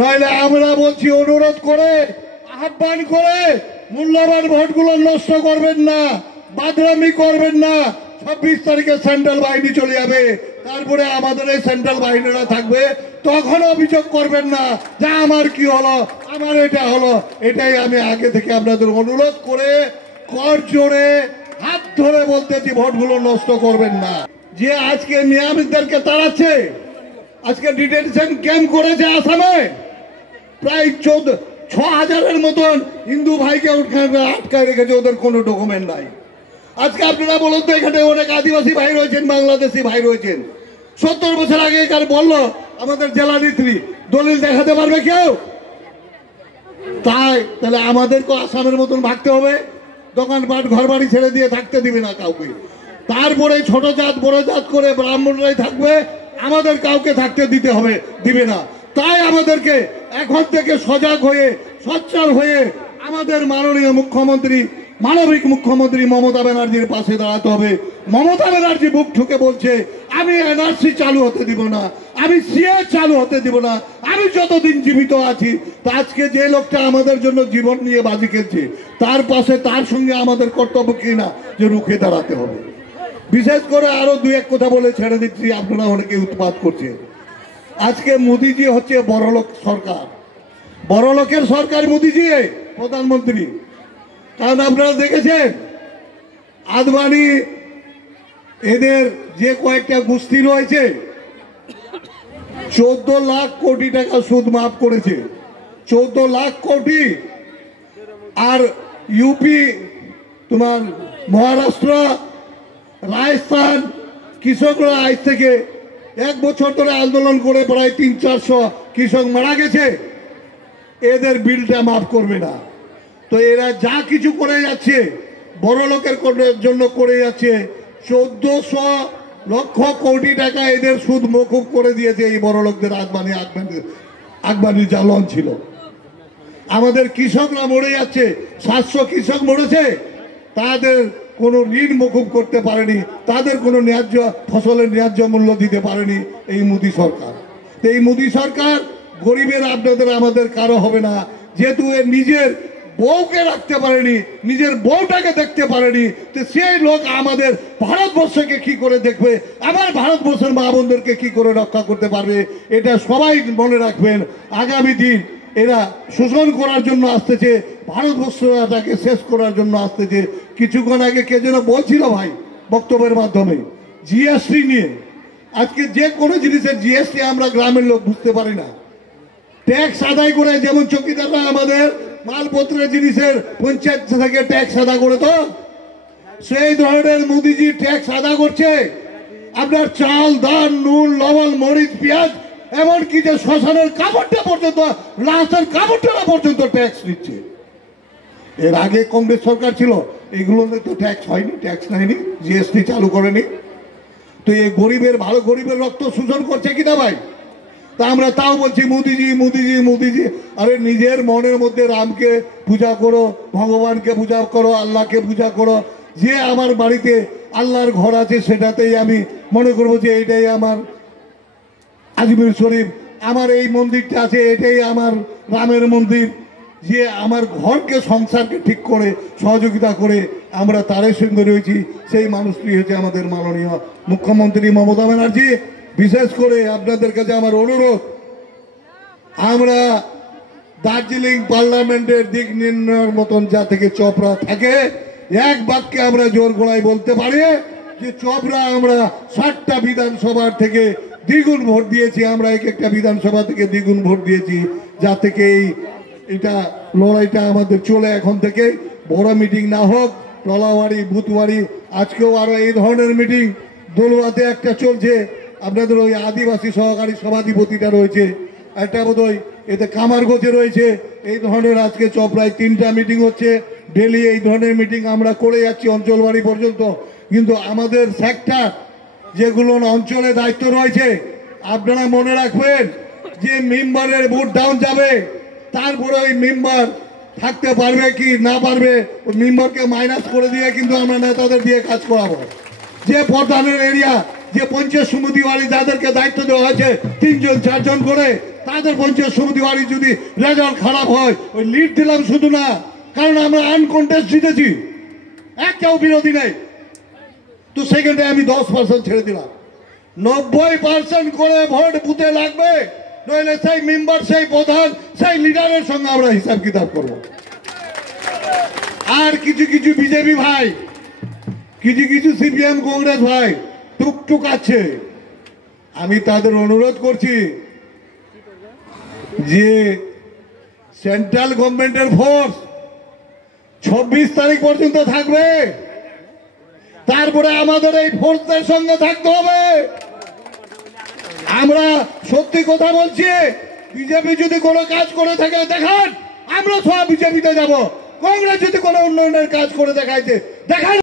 তাহলে আমরা বলছি অনুরোধ করে আহ্বান করে মূল্যবান ভোটগুলো নষ্ট করবেন না, বাদরামি করবেন না। 26 তারিখে সেন্ট্রাল বাহিনী চলে যাবে, তারপরে আমাদের এই সেন্ট্রাল বাহিনীরা থাকবে। তখন অভিযোগ করবেন না যে আমার কি হলো, আমার এটা হলো। এটাই আমি আগে থেকে আপনাদের অনুরোধ করে কর জোরে হাত ধরে বলতেছি, ভোটগুলো নষ্ট করবেন না। যে আজকে মিয়ামিদেরকে তাড়াচ্ছে, আজকে ডিটেনশন ক্যাম্প করেছে আসামে, প্রায় 6,000-এর মতন হিন্দু ভাইকে আটকায় রেখেছে, ওদের কোনো ডকুমেন্ট নাই। আজকে আপনারা বলুন তো, এখানে অনেক আদিবাসী ভাই রয়েছেন, বাংলাদেশি ভাই রয়েছেন। 70 বছর আগে কার বললো আমাদের জেলা নেত্রী, দলিল দেখাতে পারবে কেউ? তাহলে আমাদেরকে আসামের মতন ভাগতে হবে, দোকানপাট ঘর বাড়ি ছেড়ে দিয়ে থাকতে দিবে না কাউকে। তারপরে ছোট জাত বড় জাত করে ব্রাহ্মণরাই থাকবে, আমাদের কাউকে থাকতে দিবে না। তাই আমাদেরকে এখন থেকে সজাগ হয়ে সোচ্চার হয়ে আমাদের মাননীয় মুখ্যমন্ত্রী, মানবিক মুখ্যমন্ত্রী মমতা ব্যানার্জির পাশে দাঁড়াতে হবে। মমতা ব্যানার্জি বুক ঠুকে বলছে, আমি এনআরসি চালু হতে দিব না, আমি সিএ চালু হতে দিব না, আমি যতদিন জীবিত আছি। আজকে যে লোকটা আমাদের জন্য জীবন নিয়ে বাজি খেলছে, তার পাশে তার সঙ্গে আমাদের কর্তব্য কিনা যে রুখে দাঁড়াতে হবে। বিশেষ করে আরো দু এক কথা বলে ছেড়ে দিচ্ছি, আপনারা অনেকে উৎপাত করছে। আজকে মোদিজি হচ্ছে বড়লোক সরকার, বড়লোকের সরকার মোদিজি প্রধানমন্ত্রী। কারণ আপনারা দেখেছেন আদবানি এদের যে কয়েকটা গোষ্ঠী রয়েছে, 14 লাখ কোটি টাকা সুদ মাফ করেছে, 14 লাখ কোটি। আর ইউপি, তোমার মহারাষ্ট্র, রাজস্থান কৃষকরা আজ থেকে 1 বছর ধরে আন্দোলন করে প্রায় 300-400 কৃষক মারা গেছে, এদের বিলটা মাফ করবে না। তো এরা যা কিছু করে যাচ্ছে, বড় লোকের জন্য করে যাচ্ছে। 1400 লক্ষ কোটি টাকা এদের সুদ মকুব করে দিয়েছে এই বড় লোকদের আগবানির যা লোন ছিল। আমাদের কৃষকরা মরে যাচ্ছে, 700 কৃষক মরেছে, তাদের কোনো ঋণ মকুব করতে পারেনি, তাদের কোনো ন্যায্য ফসলের ন্যায্য মূল্য দিতে পারেনি এই মোদী সরকার। তো এই মোদী সরকার গরিবের আপনাদের আমাদের কারো হবে না, যেহেতু এর নিজের বউকে রাখতে পারেনি, নিজের বউটাকে দেখতে পারেনি। তো সেই লোক আমাদের ভারতবর্ষকে কি করে দেখবে, আমার ভারতবর্ষের মা বোনদেরকে কি করে রক্ষা করতে পারবে? এটা সবাই মনে রাখবেন। আগামী দিন এরা শোষণ করার জন্য আসতেছে, ভারতবর্ষটাকে শেষ করার জন্য আসতেছে। কিছুক্ষণ আগে কে যেন বলছিল ভাই বক্তব্যের মাধ্যমে জিএসটি নিয়ে, আজকে যে কোনো জিনিসের জিএসটি আমরা গ্রামের লোক বুঝতে পারি না। ট্যাক্স আদায় করে, যেমন চৌকিদাররা আমাদের মালপত্রের জিনিসের পঞ্চায়েত থেকে ট্যাক্স আদায় করে, তো সেই ধরনের মোদিজি ট্যাক্স আদায় করছে আপনার চাল, ধান, নুন, লবণ, মরিচ, পেঁয়াজ, এমনকি যে শ্মশানের কাপড়টা পর্যন্ত, রাস্তার কাপড়টা পর্যন্ত ট্যাক্স নিচ্ছে। এর আগে কংগ্রেস সরকার ছিল, এগুলোতে তো ট্যাক্স হয়নি, ট্যাক্স নেয়নি, জিএসটি চালু করেনি। তো এই গরিবের, ভালো গরিবের রক্ত শোষণ করছে কিনা ভাই? তা আমরা তাও বলছি মোদিজি মোদিজি মোদিজি। আরে নিজের মনের মধ্যে রামকে পূজা করো, ভগবানকে পূজা করো, আল্লাহকে পূজা করো। যে আমার বাড়িতে আল্লাহর ঘর আছে, সেটাতেই আমি মনে করবো যে এটাই আমার আজমির শরীফ, আমার এই মন্দিরটা আছে, এটাই আমার রামের মন্দির। যে আমার ঘরকে, সংসারকে ঠিক করে সহযোগিতা করে আমরা তারের সঙ্গে রয়েছি, সেই মানুষটি হচ্ছে আমাদের মাননীয় মুখ্যমন্ত্রী মমতা ব্যানার্জি। বিশেষ করে আপনাদের কাছে আমার অনুরোধ, আমরা দার্জিলিং পার্লামেন্টের দিক নির্ণয়ের মতন যা থেকে চপড়া থাকে, এক বাক্যে আমরা জোর গলায় বলতে পারি যে চপড়া আমরা 60টা বিধানসভার থেকে দ্বিগুণ ভোট দিয়েছি, আমরা এক একটা বিধানসভা থেকে দ্বিগুণ ভোট দিয়েছি, যা থেকে এটা লড়াইটা আমাদের চলে। এখন থেকে বড় মিটিং না হোক, টলাবাড়ি, বুথবাড়ি, আজকেও আরো এই ধরনের মিটিং দোলুয়াতে একটা চলছে, আপনাদের ওই আদিবাসী সহকারী সভাধিপতিটা রয়েছে, একটা বোধহয় এতে কামারগঞ্জে রয়েছে। এই ধরনের আজকে চপড়ায় 3টা মিটিং হচ্ছে, ডেলি এই ধরনের মিটিং আমরা করে যাচ্ছি অঞ্চলবাড়ি পর্যন্ত। কিন্তু আমাদের সেক্টর যেগুলো অঞ্চলে দায়িত্ব রয়েছে, আপনারা মনে রাখবেন যে মেম্বারের ভোট ডাউন যাবে, তারপরে ওই মেম্বার থাকতে পারবে কি না পারবে, ওই মেম্বারকে মাইনাস করে দিয়ে কিন্তু আমরা নেতাদের দিয়ে কাজ করাবো। যে প্রধানের এরিয়া, যে পঞ্চায়েত সমিতি বাড়ি যাদেরকে দায়িত্ব দেওয়া হয়েছে 3 জন 4 জন করে, তাদের পঞ্চায়েত সমিতি বাড়ি যদি রেজাল্ট খারাপ হয়, ওই লিড দিলাম শুধু না, কারণ আমরা আনকন্টেস্ট জিতেছি, একটাও বিরোধী নেই। তো সেখানে আমি 10% ছেড়ে দিলাম। 90% করে ভোট বুথে লাগবে, নইলে সেই মেম্বার, সেই প্রধান, সেই লিডারের সঙ্গে আমরা হিসাব কিতাব করব। আর কিছু কিছু বিজেপি ভাই, কিছু কিছু সিপিএম কংগ্রেস ভাই টুকটুক আছে, আমি তাদের অনুরোধ করছি যে সেন্ট্রাল গভর্নমেন্টের ফোর্স 26 তারিখ পর্যন্ত থাকবে, তারপরে আমাদের এই ফোর্সদের সঙ্গে থাকতে হবে। আমরা সত্যি কথা বলছি, বিজেপি যদি কোনো কাজ করে থাকে দেখান, আমরা সব বিজেপিতে যাব। কংগ্রেস যদি কোনো উন্নয়নের কাজ করে দেখাইছে দেখান।